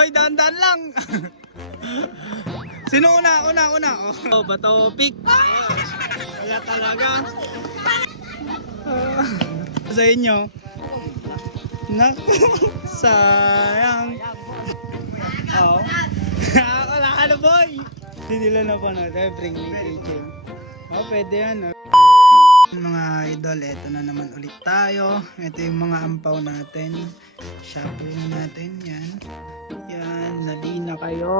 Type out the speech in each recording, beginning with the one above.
Oy, dahan-dahan lang. Sino una? Oh, bato, pick. Wala talaga. Sa inyo. Naku, sayang. Oh. Wala ka na, boy. Hindi nila napanood. Bring me keychain. Oh, pwede yan. Mga idol, eto na naman ulit tayo. Ito yung mga ampaw natin. Shopping natin, yan. Yan, nali na kayo.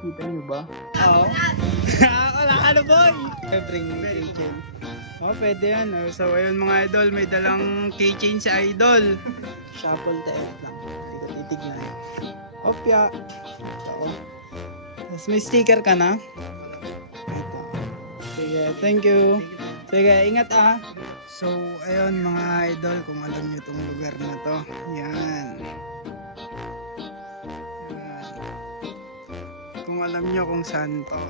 Kita nyo ba? Oo. Wala ka na, boy. Bring me keychain. Oh, pwede yan. So, ayun mga idol, may dalang keychain si idol. Shuffle the F lang. Hindi ko titignan. Opya. So, tapos may sticker ka na. Ito. Sige, thank you. Sige, ingat ah. So, ayun mga idol, kung alam nyo itong lugar na to. Yan. Yan. Kung alam nyo kung saan to.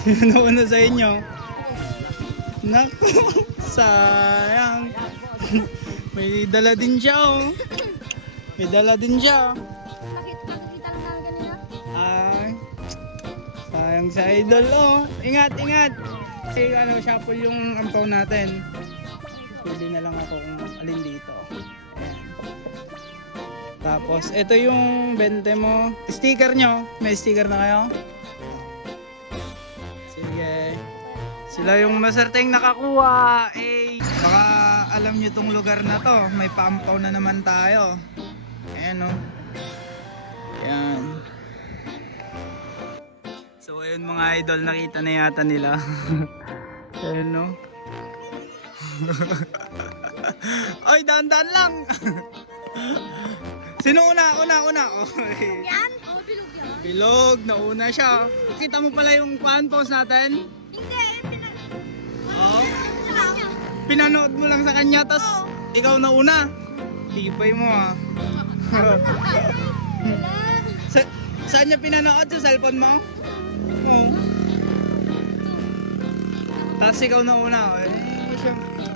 Sino una sa inyo? Naku, sayang. May dala din siya oh. May dala din siya. Nakikita lang namin kanina. Ay, sayang sa idol oh. Ingat, ingat. Kasi ano, shuffle yung ampaw natin. Pili na lang ako kung alin dito. Ayan. Tapos, ito yung 20 mo. Sticker nyo. May sticker na kayo? Sige. Sila yung masarteng nakakuha. Eh, baka alam nyo tong lugar na to. May paampaw na naman tayo. Ayan o. Ayan. So ayun mga idol, nakita na yata nila. Ayan o. Oy, dahan-dahan lang. Sino una? Oh. Yan? Oo, bilog yan. Bilog, nauna siya. Kita mo pala yung fan post natin? Hindi, Oo. Pinanood mo lang sa kanya, tas ikaw nauna. Tibay mo ah. Saan niya pinanood? Sa cellphone mo? Oo. Tas ikaw nauna.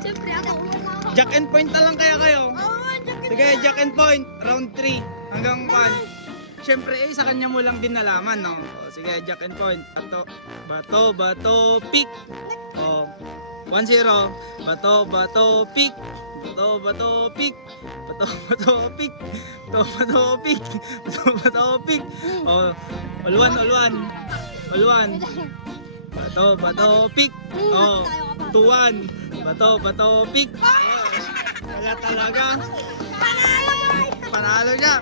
Siyempre, ako una. Jack and point na lang kaya kayo. Oo, Sige, Jack and point. Round 3 hanggang 1. Siyempre, sa kanya mo lang din nalaman, no? O, sige, Jack and point. Bato, pick. O, 1-0. Bato, pick. Bato, pick. Bato, pick. Bato, pick. Bato, pick. O, all-one. Bato, pick. O, 2-1. Bato, pick. Wala talaga. Panalo siya.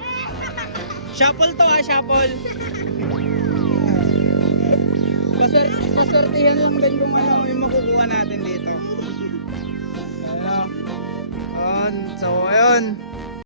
Shuffle to shuffle. Paswertihan lang din kung ano yung makukuha natin dito. So ayun.